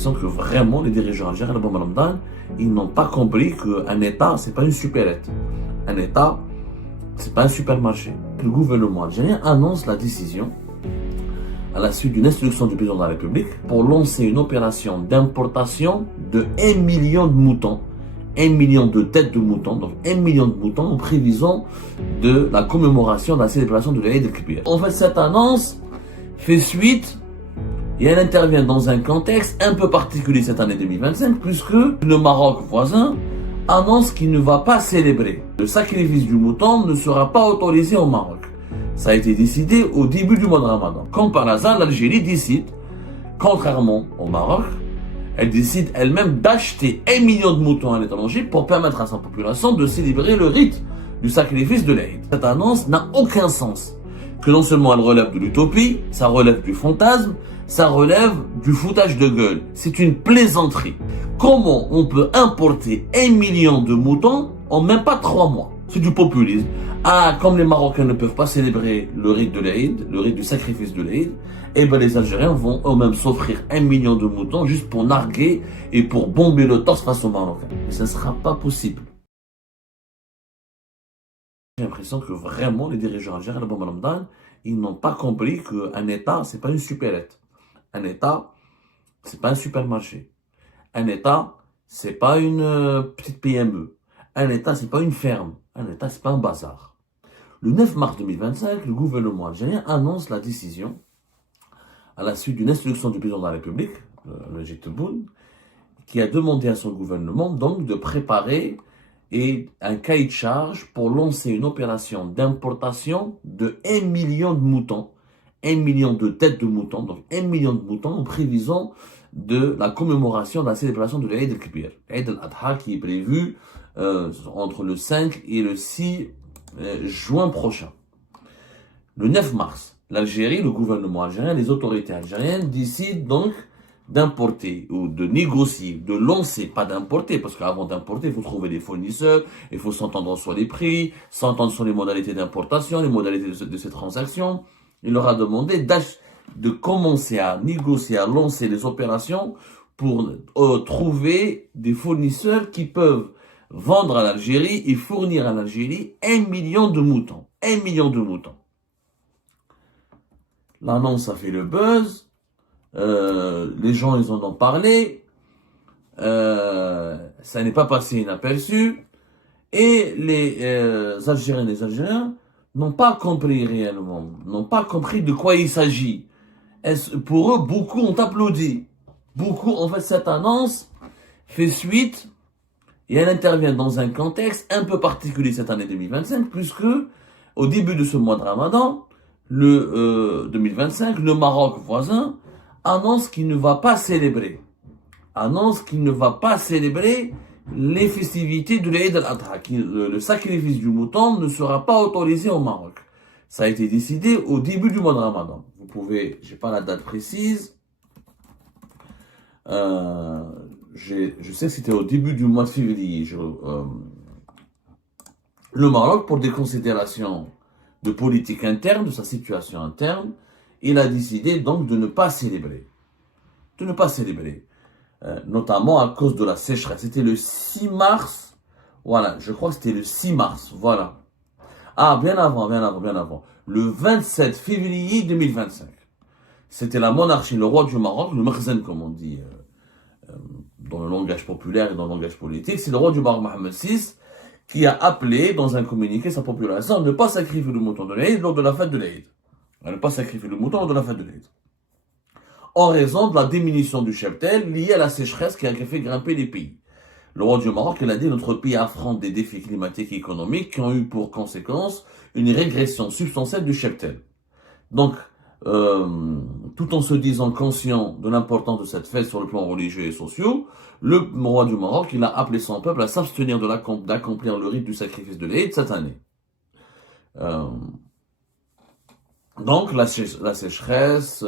l'impression que vraiment les dirigeants algériens, le bon Ramadan, ils n'ont pas compris qu'un État, c'est pas une supérette. Un État, c'est pas un supermarché. Le gouvernement algérien annonce la décision, à la suite d'une instruction du président de la République, pour lancer une opération d'importation de 1 million de moutons, 1 million de têtes de moutons, donc 1 million de moutons en prévision de la commémoration de la célébration de l'Aïd el-Kibir. En fait, cette annonce fait suite et elle intervient dans un contexte un peu particulier cette année 2025, puisque le Maroc voisin annonce qu'il ne va pas célébrer. Le sacrifice du mouton ne sera pas autorisé au Maroc. Ça a été décidé au début du mois de Ramadan. Comme par hasard, l'Algérie décide, contrairement au Maroc, elle décide elle-même d'acheter 1 million de moutons à l'étranger pour permettre à sa population de célébrer le rite du sacrifice de l'Aïd. Cette annonce n'a aucun sens. Que non seulement elle relève de l'utopie, ça relève du fantasme, ça relève du foutage de gueule. C'est une plaisanterie. Comment on peut importer 1 million de moutons en même pas 3 mois? C'est du populisme. Ah, comme les Marocains ne peuvent pas célébrer le rite de l'Aïd, le rite du sacrifice de l'Aïd, eh ben les Algériens vont eux-mêmes s'offrir 1 million de moutons juste pour narguer et pour bomber le torse face aux Marocains. Mais ça ne sera pas possible. J'ai l'impression que vraiment les dirigeants algériens, le bon Ramadan, ils n'ont pas compris qu'un État, c'est pas une supérette. Un État, c'est pas un supermarché. Un État, c'est pas une petite PME. Un État, c'est pas une ferme. Un État, c'est pas un bazar. Le 9 mars 2025, le gouvernement algérien annonce la décision, à la suite d'une instruction du président de la République, Majid Tebboune, qui a demandé à son gouvernement donc de préparer un cahier de charge pour lancer une opération d'importation de 1 million de moutons, 1 million de têtes de moutons, donc 1 million de moutons en prévision de la commémoration de la célébration de l'Aïd el-Kibir, l'Aïd el-Adha qui est prévu entre le 5 et le 6 juin prochain. Le 9 mars, l'Algérie, le gouvernement algérien, les autorités algériennes décident donc d'importer ou de négocier, de lancer, pas d'importer, parce qu'avant d'importer, il faut trouver des fournisseurs, il faut s'entendre sur les prix, s'entendre sur les modalités d'importation, les modalités de ces transactions. Il leur a demandé de commencer à négocier, à lancer les opérations pour trouver des fournisseurs qui peuvent vendre à l'Algérie et fournir à l'Algérie 1 million de moutons. 1 million de moutons. L'annonce a fait le buzz. Les gens, ils en ont parlé. Ça n'est pas passé inaperçu. Et les Algériens et les Algériens n'ont pas compris réellement, n'ont pas compris de quoi il s'agit. Pour eux, beaucoup ont applaudi. Beaucoup, en fait, cette annonce fait suite et elle intervient dans un contexte un peu particulier cette année 2025, puisque au début de ce mois de Ramadan, le 2025, le Maroc voisin annonce qu'il ne va pas célébrer. Annonce qu'il ne va pas célébrer les festivités de l'Aïd el-Adha. Le sacrifice du mouton ne sera pas autorisé au Maroc. Ça a été décidé au début du mois de Ramadan. Vous pouvez, j'ai pas la date précise. Je sais que c'était au début du mois de février. Le Maroc, pour des considérations de politique interne, de sa situation interne, il a décidé donc de ne pas célébrer. De ne pas célébrer. Notamment à cause de la sécheresse. C'était le 6 mars. Voilà, je crois que c'était le 6 mars. Voilà. Ah, bien avant. Le 27 février 2025. C'était la monarchie, le roi du Maroc, le Mekhzen, comme on dit dans le langage populaire et dans le langage politique. C'est le roi du Maroc, Mohamed VI, qui a appelé dans un communiqué sa population à ne pas sacrifier le mouton de l'Aïd lors de la fête de l'Aïd. À ne pas sacrifier le mouton lors de la fête de l'Aïd. En raison de la diminution du cheptel liée à la sécheresse qui a fait grimper les pays. Le roi du Maroc, il a dit, notre pays affronte des défis climatiques et économiques qui ont eu pour conséquence une régression substantielle du cheptel. Donc, tout en se disant conscient de l'importance de cette fête sur le plan religieux et social, le roi du Maroc, il a appelé son peuple à s'abstenir d'accomplir le rite du sacrifice de l'Aïd cette année. Donc, la sécheresse,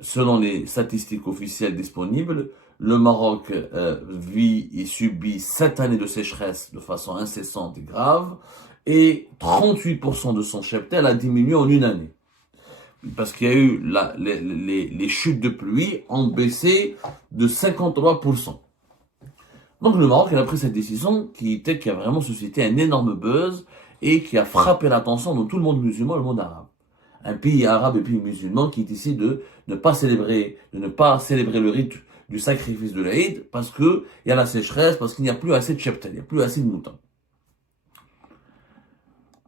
selon les statistiques officielles disponibles, le Maroc vit et subit 7 années de sécheresse de façon incessante et grave, et 38% de son cheptel a diminué en une année. parce qu'il y a eu les chutes de pluie ont baissé de 53%. Donc le Maroc a pris cette décision qui a vraiment suscité un énorme buzz et qui a frappé l'attention de tout le monde musulman, le monde arabe. Un pays arabe et pays musulman qui décide de ne pas célébrer le rite du sacrifice de l'Aïd parce que il y a la sécheresse, parce qu'il n'y a plus assez de cheptel, il n'y a plus assez de moutons.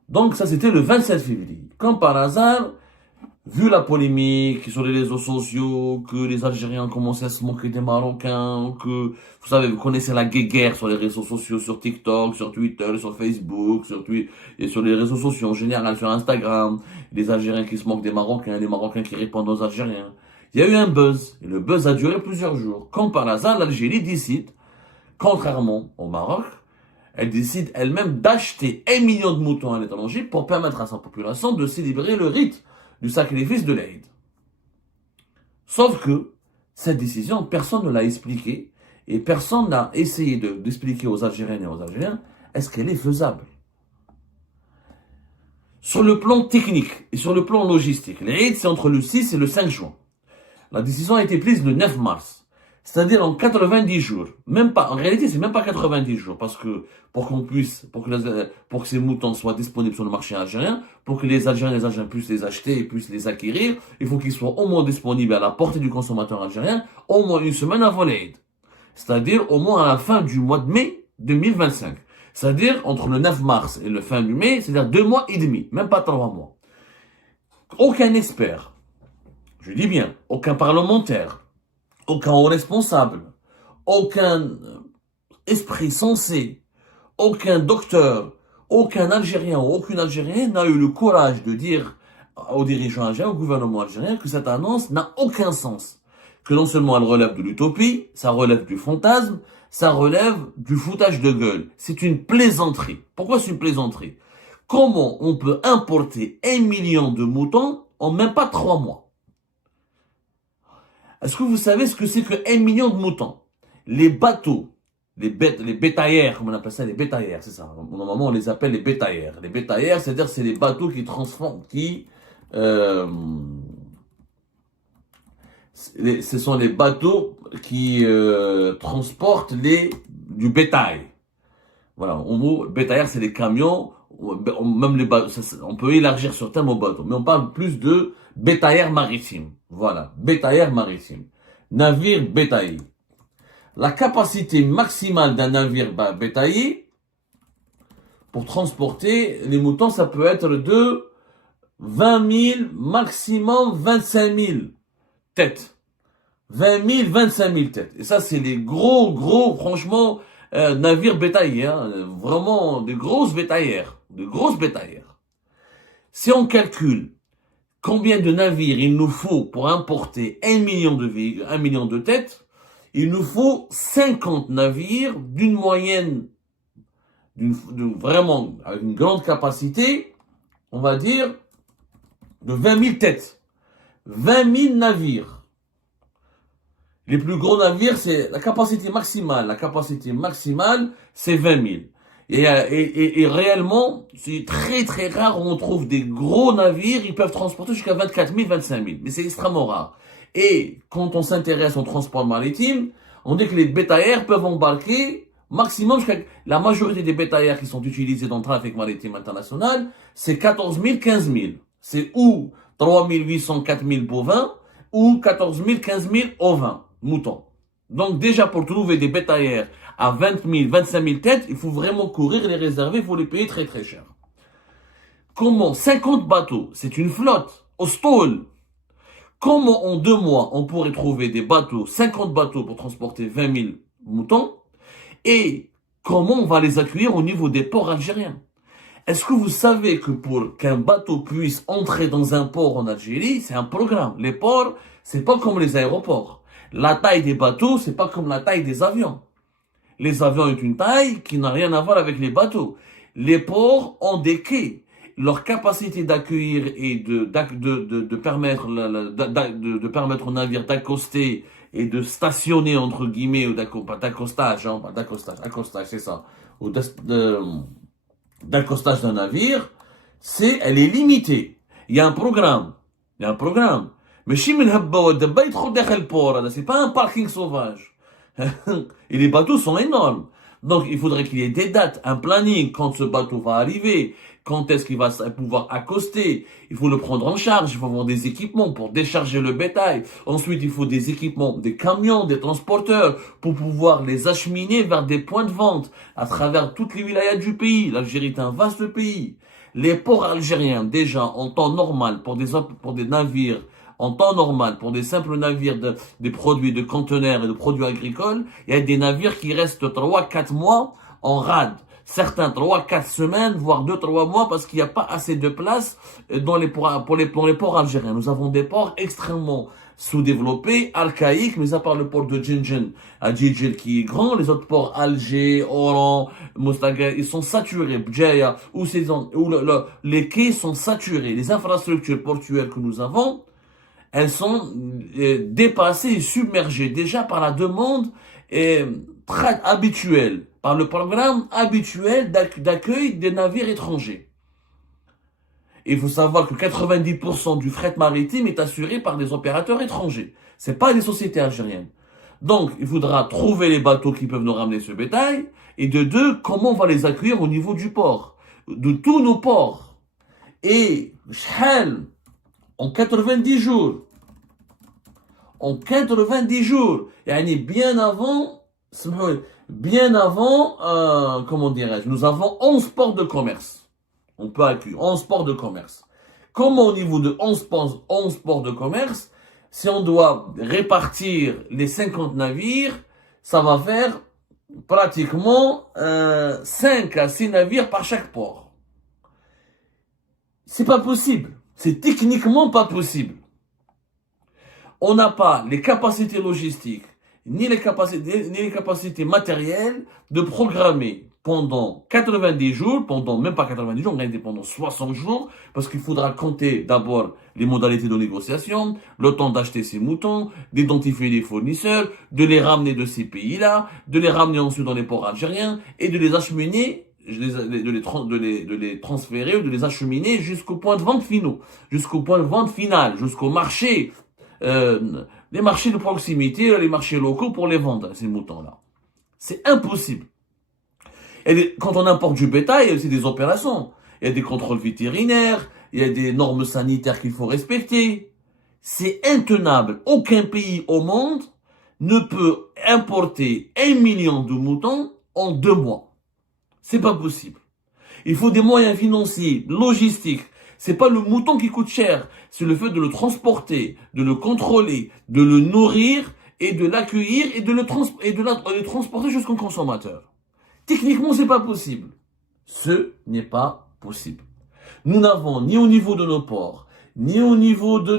Donc ça c'était le 27 février. Comme par hasard, vu la polémique sur les réseaux sociaux, que les Algériens commençaient à se moquer des Marocains, que, vous savez, vous connaissez la guéguerre sur les réseaux sociaux, sur TikTok, sur Twitter, sur Facebook, et sur les réseaux sociaux en général, sur Instagram, les Algériens qui se moquent des Marocains, les Marocains qui répondent aux Algériens. Il y a eu un buzz, et le buzz a duré plusieurs jours. Comme par hasard, l'Algérie décide, contrairement au Maroc, elle décide elle-même d'acheter 1 million de moutons à l'étranger pour permettre à sa population de célébrer le rite du sacrifice de l'Aïd. Sauf que cette décision, personne ne l'a expliquée et personne n'a essayé d'expliquer aux Algériennes et aux Algériens est-ce qu'elle est faisable. Sur le plan technique et sur le plan logistique, l'Aïd c'est entre le 6 et le 5 juin. La décision a été prise le 9 mars. C'est-à-dire en 90 jours. Même pas, en réalité, c'est même pas 90 jours. Parce que, pour que ces moutons soient disponibles sur le marché algérien, pour que les Algériens puissent les acheter et puissent les acquérir, il faut qu'ils soient au moins disponibles à la portée du consommateur algérien, au moins une semaine avant l'Aïd. C'est-à-dire, au moins à la fin du mois de mai 2025. C'est-à-dire, entre le 9 mars et le fin du mai, c'est-à-dire 2 mois et demi. Même pas 3 mois. Aucun expert, je dis bien, aucun parlementaire, aucun haut responsable, aucun esprit sensé, aucun docteur, aucun Algérien ou aucune Algérienne n'a eu le courage de dire aux dirigeants algériens, au gouvernement algérien, que cette annonce n'a aucun sens. Que non seulement elle relève de l'utopie, ça relève du fantasme, ça relève du foutage de gueule. C'est une plaisanterie. Pourquoi c'est une plaisanterie? Comment on peut importer 1 million de moutons en même pas 3 mois? Est-ce que vous savez ce que c'est que 1 million de moutons? Les bateaux, les bétaillères, comme on appelle ça, les bétaillères, c'est ça. Normalement, on les appelle les bétaillères. Les bétaillères, c'est-à-dire c'est les bateaux qui ce sont les bateaux qui transportent du bétail. Voilà, en gros, bétaillères, c'est les camions, même les bateaux, on peut élargir sur terme aux bateaux, mais on parle plus de bétaillères maritimes. Voilà, bétaillères maritimes. Navire bétaillé. La capacité maximale d'un navire bétaillé pour transporter les moutons, ça peut être de 20 000, maximum 25 000 têtes. 20 000, 25 000 têtes. Et ça, c'est les gros, franchement, navires bétaillés. Hein, vraiment, des grosses bétaillères. De grosses bétaillères. Si on calcule combien de navires il nous faut pour importer 1 million de têtes, il nous faut 50 navires d'une moyenne, vraiment, avec une grande capacité, on va dire, de 20 000 têtes. 20 000 navires. Les plus gros navires, c'est la capacité maximale. La capacité maximale, c'est 20 000. Et réellement, c'est très rare où on trouve des gros navires, ils peuvent transporter jusqu'à 24 000, 25 000. Mais c'est extrêmement rare. Et quand on s'intéresse au transport maritime, on dit que les bétaillères peuvent embarquer maximum jusqu'à... La majorité des bétaillères qui sont utilisées dans le trafic maritime international, c'est 14 000, 15 000. C'est ou 3 800, 4 000 bovins, ou 14 000, 15 000 ovins, moutons. Donc déjà, pour trouver des bétaillères à 20 000, 25 000 têtes, il faut vraiment courir, les réserver, il faut les payer très cher. Comment 50 bateaux, c'est une flotte, au stall. Comment en 2 mois, on pourrait trouver des bateaux, 50 bateaux pour transporter 20 000 moutons? Et comment on va les accueillir au niveau des ports algériens? Est-ce que vous savez que pour qu'un bateau puisse entrer dans un port en Algérie, c'est un programme. Les ports, c'est pas comme les aéroports. La taille des bateaux, c'est pas comme la taille des avions. Les avions ont une taille qui n'a rien à voir avec les bateaux. Les ports ont des quais. Leur capacité d'accueillir et de permettre aux navires d'accoster et de stationner, entre guillemets, ou d'accostage, c'est ça, ou d'accostage d'un navire, elle est limitée. Il y a un programme Il y a un programme. Mais si من هبة ودبة يدخل داخل البور, c'est pas un parking sauvage. Et les bateaux sont énormes. Donc, il faudrait qu'il y ait des dates, un planning, quand ce bateau va arriver, quand est-ce qu'il va pouvoir accoster. Il faut le prendre en charge, il faut avoir des équipements pour décharger le bétail. Ensuite, il faut des équipements, des camions, des transporteurs, pour pouvoir les acheminer vers des points de vente à travers toutes les wilayas du pays. L'Algérie est un vaste pays. Les ports algériens, déjà, en temps normal, pour des navires, en temps normal, pour des simples navires des produits de conteneurs et de produits agricoles, il y a des navires qui restent 3-4 mois en rade. Certains 3-4 semaines, voire 2-3 mois, parce qu'il n'y a pas assez de place dans les ports algériens. Nous avons des ports extrêmement sous-développés, archaïques, mais à part le port de Djindjen, à Djidjel qui est grand, les autres ports, Alger, Oran, Mostaga, ils sont saturés, Bdjaya, les quais sont saturés. Les infrastructures portuaires que nous avons, elles sont dépassées et submergées déjà par la demande habituelle, par le programme habituel d'accueil des navires étrangers. Il faut savoir que 90% du fret maritime est assuré par des opérateurs étrangers. C'est pas des sociétés algériennes. Donc, il faudra trouver les bateaux qui peuvent nous ramener ce bétail. Et de deux, comment on va les accueillir au niveau du port, de tous nos ports. Et, en 90 jours. En 90 jours. Yani bien avant, comment dirais-je, nous avons 11 ports de commerce. On peut accueillir 11 ports de commerce. Comment au niveau de 11 ports de commerce, si on doit répartir les 50 navires, ça va faire pratiquement 5 à 6 navires par chaque port. C'est pas possible. C'est techniquement pas possible. On n'a pas les capacités logistiques, ni les capacités matérielles de programmer pendant 90 jours, même pas 90 jours, pendant 60 jours, parce qu'il faudra compter d'abord les modalités de négociation, le temps d'acheter ces moutons, d'identifier les fournisseurs, de les ramener de ces pays-là, de les ramener ensuite dans les ports algériens, et de les acheminer, de les transférer ou de les acheminer jusqu'au point de vente final, jusqu'au marché, les marchés de proximité, les marchés locaux pour les vendre, ces moutons-là. C'est impossible. Et quand on importe du bétail, c'est des opérations. Il y a des contrôles vétérinaires, il y a des normes sanitaires qu'il faut respecter. C'est intenable. Aucun pays au monde ne peut importer 1 million de moutons en 2 mois. C'est pas possible. Il faut des moyens financiers, logistiques. C'est pas le mouton qui coûte cher, c'est le fait de le transporter, de le contrôler, de le nourrir et de l'accueillir et de le transporter jusqu'au consommateur. Techniquement, c'est pas possible. Ce n'est pas possible. Nous n'avons ni au niveau de nos ports, ni au niveau de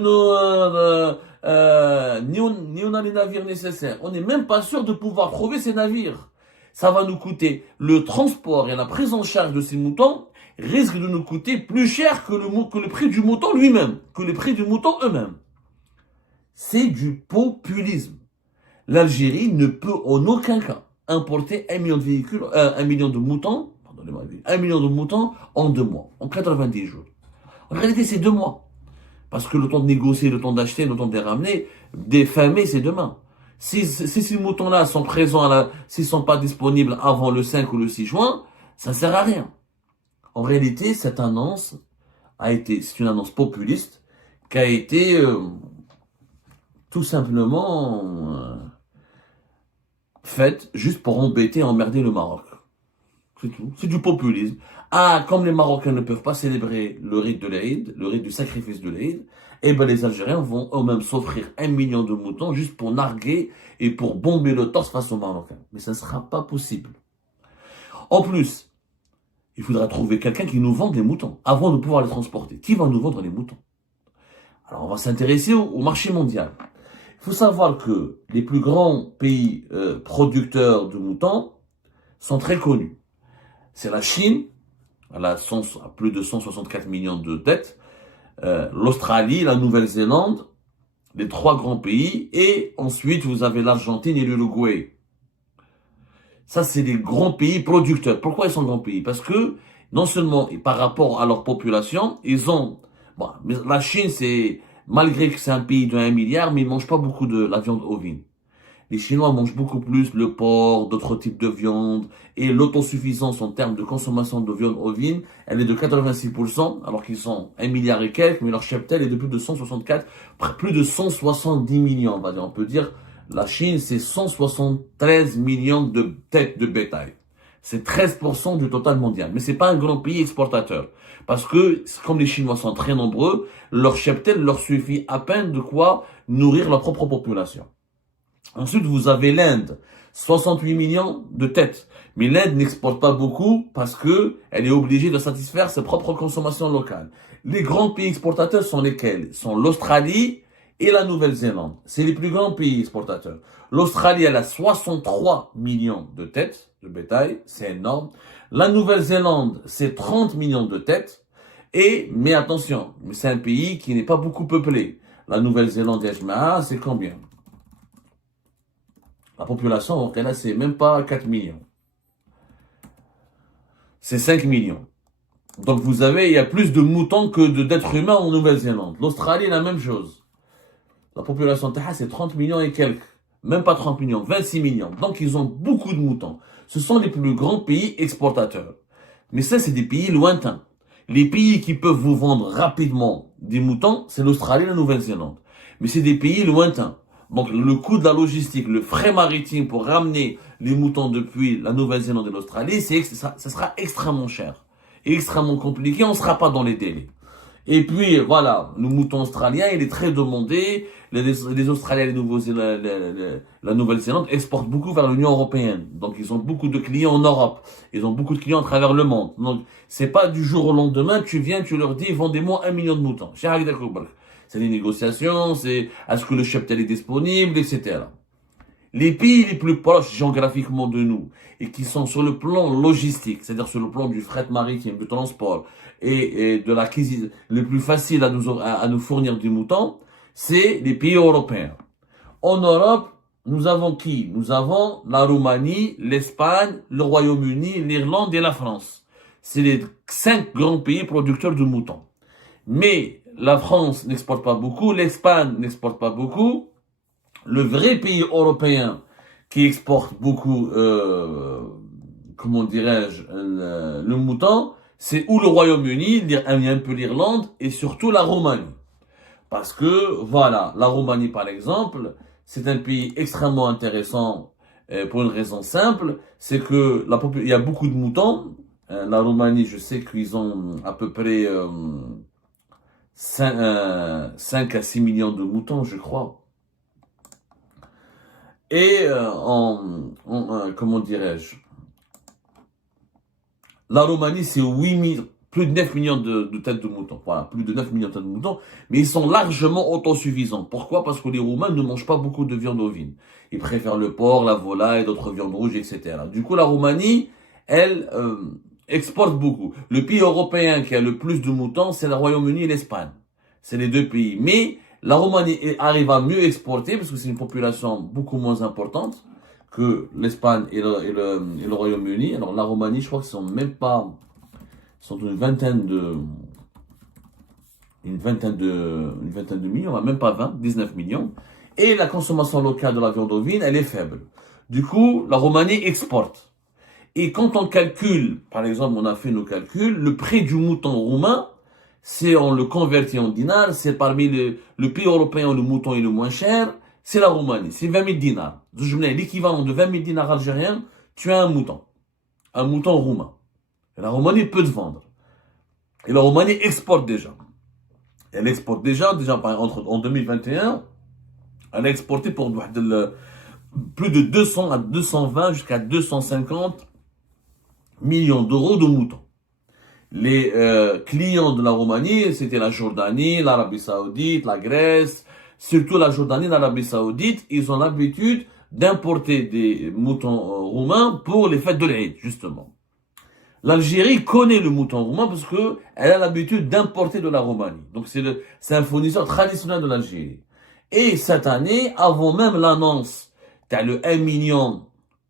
ni on a les navires nécessaires. On n'est même pas sûr de pouvoir trouver ces navires. Ça va nous coûter le transport et la prise en charge de ces moutons risque de nous coûter plus cher que le prix du mouton lui-même, que le prix du mouton eux-mêmes. C'est du populisme. L'Algérie ne peut en aucun cas importer 1 million de véhicules, 1 million de moutons, pardonnez-moi, 1 million de moutons en 2 mois, en 90 jours. En réalité, c'est 2 mois. Parce que le temps de négocier, le temps d'acheter, le temps de les ramener, des fins mai, c'est demain. Si ces moutons-là sont présents, s'ils sont pas disponibles avant le 5 ou le 6 juin, ça sert à rien. En réalité, cette annonce c'est une annonce populiste qui a été tout simplement faite juste pour emmerder le Maroc. C'est tout. C'est du populisme. Ah, comme les Marocains ne peuvent pas célébrer le rite de l'Aïd, le rite du sacrifice de l'Aïd, eh ben les Algériens vont eux-mêmes s'offrir 1 million de moutons juste pour narguer et pour bomber le torse face aux Marocains. Mais ça ne sera pas possible. En plus, il faudra trouver quelqu'un qui nous vende les moutons avant de pouvoir les transporter. Qui va nous vendre les moutons? Alors on va s'intéresser au marché mondial. Il faut savoir que les plus grands pays producteurs de moutons sont très connus. C'est la Chine, elle a plus de 164 millions de têtes, l'Australie, la Nouvelle-Zélande, les 3 grands pays, et ensuite vous avez l'Argentine et l'Uruguay. Ça, c'est des grands pays producteurs. Pourquoi ils sont grands pays? Parce que, non seulement, par rapport à leur population, ils ont... Bon, mais la Chine, malgré que c'est un pays de 1 milliard, mais ils mangent pas beaucoup de la viande ovine. Les Chinois mangent beaucoup plus le porc, d'autres types de viande, et l'autosuffisance en termes de consommation de viande ovine, elle est de 86%, alors qu'ils sont 1 milliard et quelques, mais leur cheptel est de plus de 164, plus de 170 millions, on va dire. On peut dire, la Chine, c'est 173 millions de têtes de bétail. C'est 13% du total mondial. Mais c'est pas un grand pays exportateur. Parce que, comme les Chinois sont très nombreux, leur cheptel leur suffit à peine de quoi nourrir leur propre population. Ensuite, vous avez l'Inde, 68 millions de têtes. Mais l'Inde n'exporte pas beaucoup parce que elle est obligée de satisfaire ses propres consommations locales. Les grands pays exportateurs sont lesquels? Sont l'Australie et la Nouvelle-Zélande. C'est les plus grands pays exportateurs. L'Australie, elle a 63 millions de têtes de bétail. C'est énorme. La Nouvelle-Zélande, c'est 30 millions de têtes. Mais attention, c'est un pays qui n'est pas beaucoup peuplé. La Nouvelle-Zélande, c'est combien? La population, là, c'est même pas 4 millions. C'est 5 millions. Donc vous avez, il y a plus de moutons que d'êtres humains en Nouvelle-Zélande. L'Australie, la même chose. La population Taha, c'est 30 millions et quelques. Même pas 30 millions, 26 millions. Donc ils ont beaucoup de moutons. Ce sont les plus grands pays exportateurs. Mais ça, c'est des pays lointains. Les pays qui peuvent vous vendre rapidement des moutons, c'est l'Australie et la Nouvelle-Zélande. Mais c'est des pays lointains. Donc, le coût de la logistique, le frais maritime pour ramener les moutons depuis la Nouvelle-Zélande et l'Australie, ça sera extrêmement cher. Et extrêmement compliqué, on ne sera pas dans les délais. Et puis, voilà, le mouton australien, il est très demandé. Les Australiens et la Nouvelle-Zélande exportent beaucoup vers l'Union européenne. Donc, ils ont beaucoup de clients en Europe. Ils ont beaucoup de clients à travers le monde. Donc, c'est pas du jour au lendemain, tu viens, tu leur dis, vendez-moi 1 million de moutons. C'est des négociations, c'est est-ce que le cheptel est disponible, etc. Les pays les plus proches géographiquement de nous et qui sont sur le plan logistique, c'est-à-dire sur le plan du fret maritime, du transport et de l'acquisition, le plus facile à nous fournir du mouton, c'est les pays européens. En Europe, nous avons qui? Nous avons la Roumanie, l'Espagne, le Royaume-Uni, l'Irlande et la France. C'est les 5 grands pays producteurs de moutons. Mais la France n'exporte pas beaucoup, l'Espagne n'exporte pas beaucoup. Le vrai pays européen qui exporte beaucoup, comment dirais-je, le mouton, c'est ou le Royaume-Uni, un peu l'Irlande et surtout la Roumanie. Parce que, voilà, la Roumanie par exemple, c'est un pays extrêmement intéressant pour une raison simple, c'est que il y a beaucoup de moutons. La Roumanie, je sais qu'ils ont à peu près 5 à 6 millions de moutons, je crois. Et comment dirais-je, la Roumanie, c'est plus de 9 millions de têtes de moutons. Voilà, plus de 9 millions de têtes de moutons. Mais ils sont largement autosuffisants. Pourquoi? Parce que les Roumains ne mangent pas beaucoup de viande ovine. Ils préfèrent le porc, la volaille, d'autres viandes rouges, etc. Du coup, la Roumanie, elle exporte beaucoup. Le pays européen qui a le plus de moutons, c'est le Royaume-Uni et l'Espagne. C'est les deux pays. Mais la Roumanie arrive à mieux exporter parce que c'est une population beaucoup moins importante que l'Espagne et le Royaume-Uni. Alors la Roumanie, je crois qu'ils sont même pas, sont une vingtaine de millions, même pas 20, 19 millions. Et la consommation locale de la viande ovine, elle est faible. Du coup, la Roumanie exporte. Et quand on calcule, par exemple, on a fait nos calculs, le prix du mouton roumain, c'est on le convertit en dinars, c'est parmi le pays européen où le mouton est le moins cher, c'est la Roumanie, c'est 20 000 dinars. L'équivalent de 20 000 dinars algériens, tu as un mouton roumain. Et la Roumanie peut te vendre. Et la Roumanie exporte déjà. Elle exporte déjà en 2021, elle a exporté pour plus de 200 à 220 jusqu'à 250 millions d'euros de moutons. Les clients de la Roumanie, c'était la Jordanie, l'Arabie Saoudite, la Grèce, surtout la Jordanie, l'Arabie Saoudite. Ils ont l'habitude d'importer des moutons roumains pour les fêtes de l'Aïd, justement. L'Algérie connaît le mouton roumain parce que elle a l'habitude d'importer de la Roumanie. Donc c'est un fournisseur traditionnel de l'Algérie. Et cette année, avant même l'annonce, t'as le 1 million,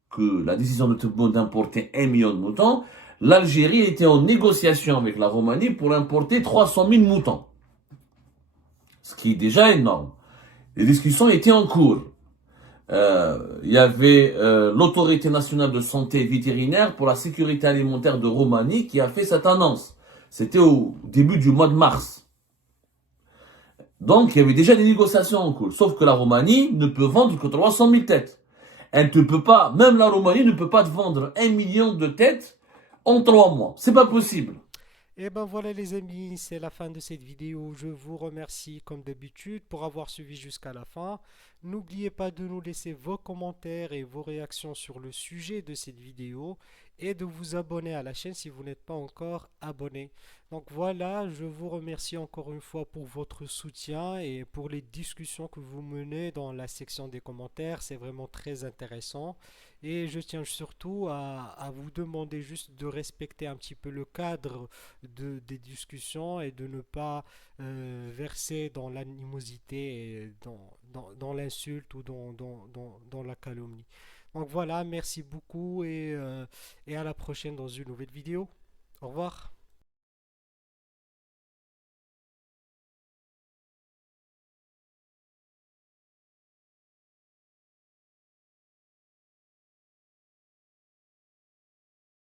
que la décision de Tebboune d'importer 1 million de moutons, l'Algérie était en négociation avec la Roumanie pour importer 300 000 moutons. ce qui est déjà énorme. Les discussions étaient en cours. Il y avait l'autorité nationale de santé vétérinaire pour la sécurité alimentaire de Roumanie qui a fait cette annonce. C'était au début du mois de mars. Donc, il y avait déjà des négociations en cours. Sauf que la Roumanie ne peut vendre que 300 000 têtes. Elle ne peut pas, même la Roumanie ne peut pas te vendre 1 million de têtes en 3 mois. C'est pas possible. Et ben voilà les amis, c'est la fin de cette vidéo. Je vous remercie comme d'habitude pour avoir suivi jusqu'à la fin. N'oubliez pas de nous laisser vos commentaires et vos réactions sur le sujet de cette vidéo et de vous abonner à la chaîne si vous n'êtes pas encore abonné. Donc voilà, je vous remercie encore une fois pour votre soutien et pour les discussions que vous menez dans la section des commentaires. C'est vraiment très intéressant. Et je tiens surtout à vous demander juste de respecter un petit peu le cadre des discussions et de ne pas verser dans l'animosité, et dans l'insulte ou dans la calomnie. Donc voilà, merci beaucoup et à la prochaine dans une nouvelle vidéo. Au revoir.